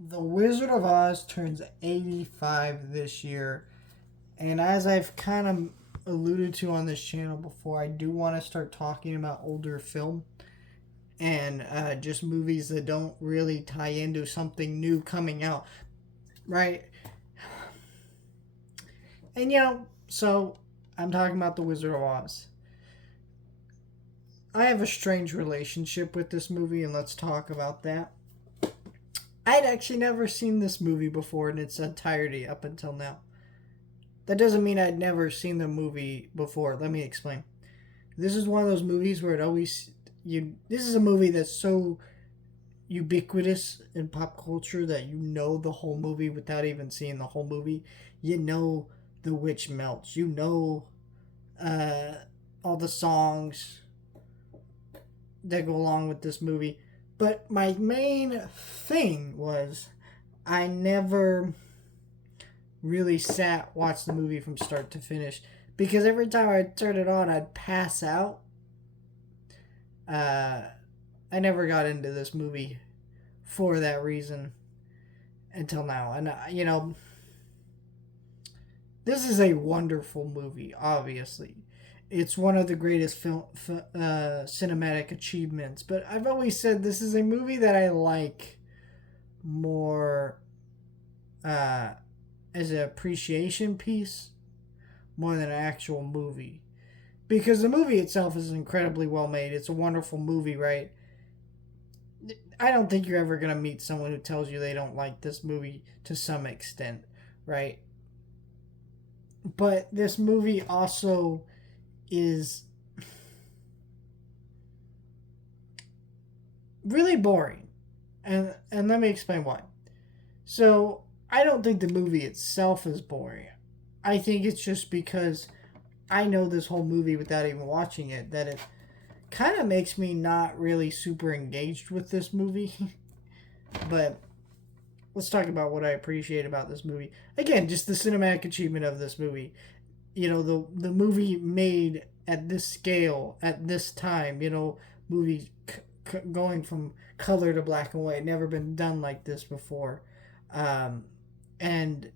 The Wizard of Oz turns 85 this year. And as I've kind of alluded to on this channel before, I do want to start talking about older film and just movies that don't really tie into something new coming out, right? And so I'm talking about The Wizard of Oz. I have a strange relationship with this movie, and let's talk about that. I'd actually never seen this movie before in its entirety up until now. That doesn't mean I'd never seen the movie before. Let me explain. This is one of those movies where it always you. This is a movie that's so ubiquitous in pop culture that you know the whole movie without even seeing the whole movie. You know the witch melts. You know uh, all the songs that go along with this movie. But my main thing was I never really watched the movie from start to finish because every time I turn it on, I'd pass out. Uh, I never got into this movie for that reason until now. And, this is a wonderful movie, obviously. It's one of the greatest cinematic achievements. But I've always said this is a movie that I like more uh, as an appreciation piece more than an actual movie. Because the movie itself is incredibly well made. It's a wonderful movie, right? I don't think you're ever going to meet someone who tells you they don't like this movie to some extent, right? But this movie also is really boring. And let me explain why. So, I don't think the movie itself is boring. I think it's just because I know this whole movie without even watching it that it kind of makes me not really super engaged with this movie. But let's talk about what I appreciate about this movie. Again, just the cinematic achievement of this movie. The movie made at this scale at this time. Movie going from color to black and white, never been done like this before, um, and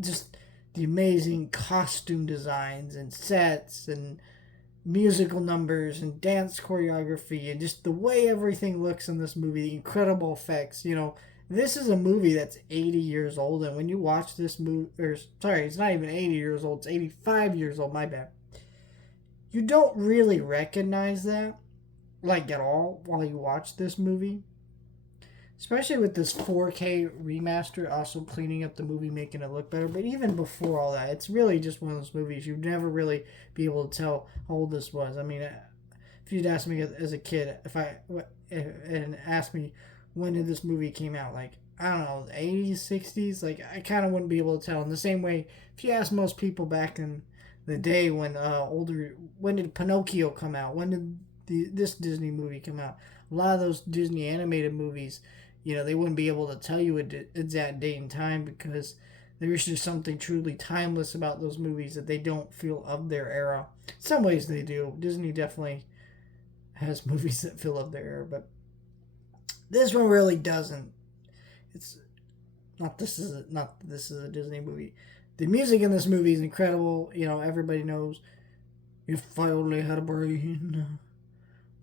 just the amazing costume designs and sets and musical numbers and dance choreography and just the way everything looks in this movie, the incredible effects. This is a movie that's 80 years old, and when you watch this movie, or sorry, it's not even 80 years old, it's 85 years old, my bad. You don't really recognize that, like at all, while you watch this movie. Especially with this 4K remaster also cleaning up the movie, making it look better. But even before all that, it's really just one of those movies you'd never really be able to tell how old this was. I mean, if you'd asked me as a kid, and asked me when did this movie came out, like I don't know, the 80s, 60s, like I kind of wouldn't be able to tell. In the same way, if you ask most people back in the day when did Pinocchio come out? When did this Disney movie come out? A lot of those Disney animated movies, they wouldn't be able to tell you exact date and time because there's just something truly timeless about those movies that they don't feel of their era. In some ways they do. Disney definitely has movies that feel of their era, but this one really doesn't. It's not this is a Disney movie. The music in this movie is incredible. Everybody knows if I only had a brain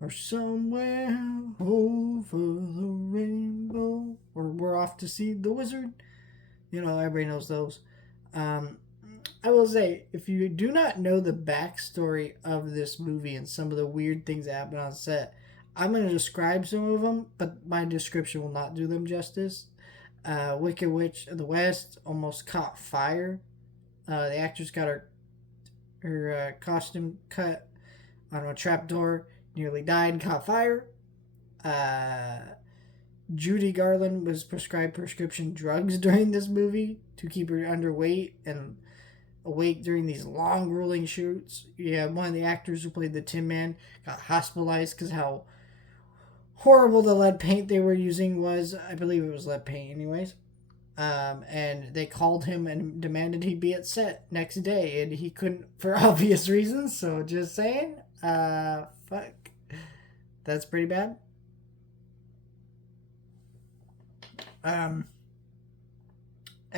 or somewhere over the rainbow, or we're off to see the wizard. Everybody knows those. Um, I will say, if you do not know the backstory of this movie and some of the weird things that happen on set, I'm going to describe some of them, but my description will not do them justice. Wicked Witch of the West almost caught fire. The actress got her costume cut on a trapdoor, nearly died, caught fire. Uh, Judy Garland was prescribed prescription drugs during this movie to keep her underweight and awake during these long, grueling shoots. Yeah, one of the actors who played the Tin Man got hospitalized because how horrible the lead paint they were using was. I believe it was lead paint, anyways. And they called him and demanded he be at set next day, and he couldn't for obvious reasons. So just saying, fuck, that's pretty bad. Um,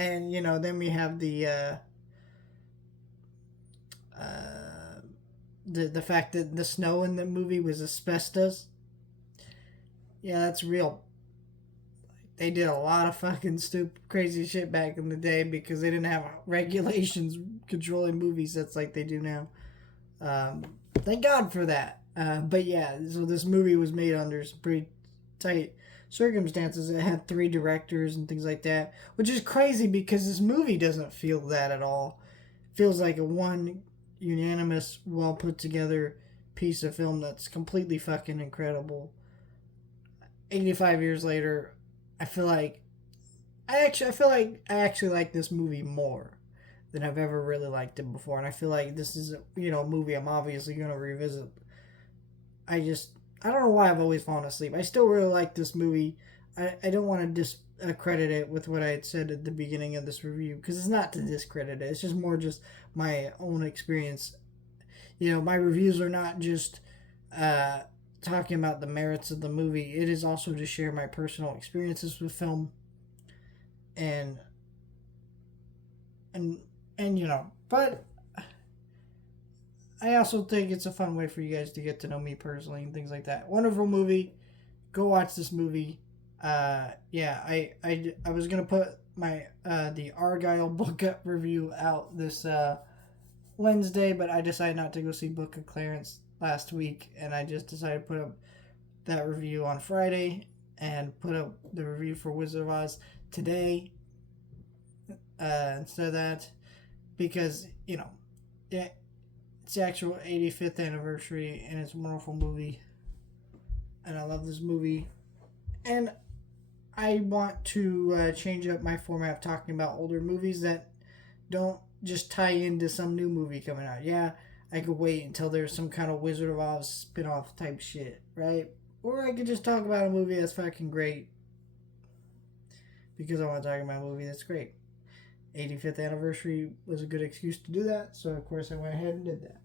And then we have uh, the fact that the snow in the movie was asbestos. Yeah, that's real. They did a lot of fucking stupid, crazy shit back in the day because they didn't have regulations controlling movie sets like they do now. Thank God for that. But yeah, so this movie was made under some pretty tight circumstances. It had 3 directors and things like that, which is crazy because this movie doesn't feel that at all. It feels like a one unanimous, well put together piece of film that's completely fucking incredible. 85 years later, I feel like I actually like this movie more than I've ever really liked it before, and I feel like this is a movie I'm obviously gonna revisit. I just I don't know why I've always fallen asleep. I still really like this movie. I don't want to discredit it with what I had said at the beginning of this review because it's not to discredit it. It's just more just my own experience. My reviews are not just uh, talking about the merits of the movie. It is also to share my personal experiences with film and and but I also think it's a fun way for you guys to get to know me personally and things like that. Wonderful movie. Go watch this movie. Yeah, I was gonna put my the Argyle book up review out this Wednesday, but I decided not to go see Book of Clarence last week, and I just decided to put up that review on Friday and put up the review for Wizard of Oz today instead of that because yeah, it's the actual 85th anniversary and it's a wonderful movie, and I love this movie, and I want to change up my format of talking about older movies that don't just tie into some new movie coming out. Yeah, I could wait until there's some kind of Wizard of Oz spin-off type shit, right? Or I could just talk about a movie that's fucking great because I want to talk about a movie that's great. 85th anniversary was a good excuse to do that, so of course I went ahead and did that.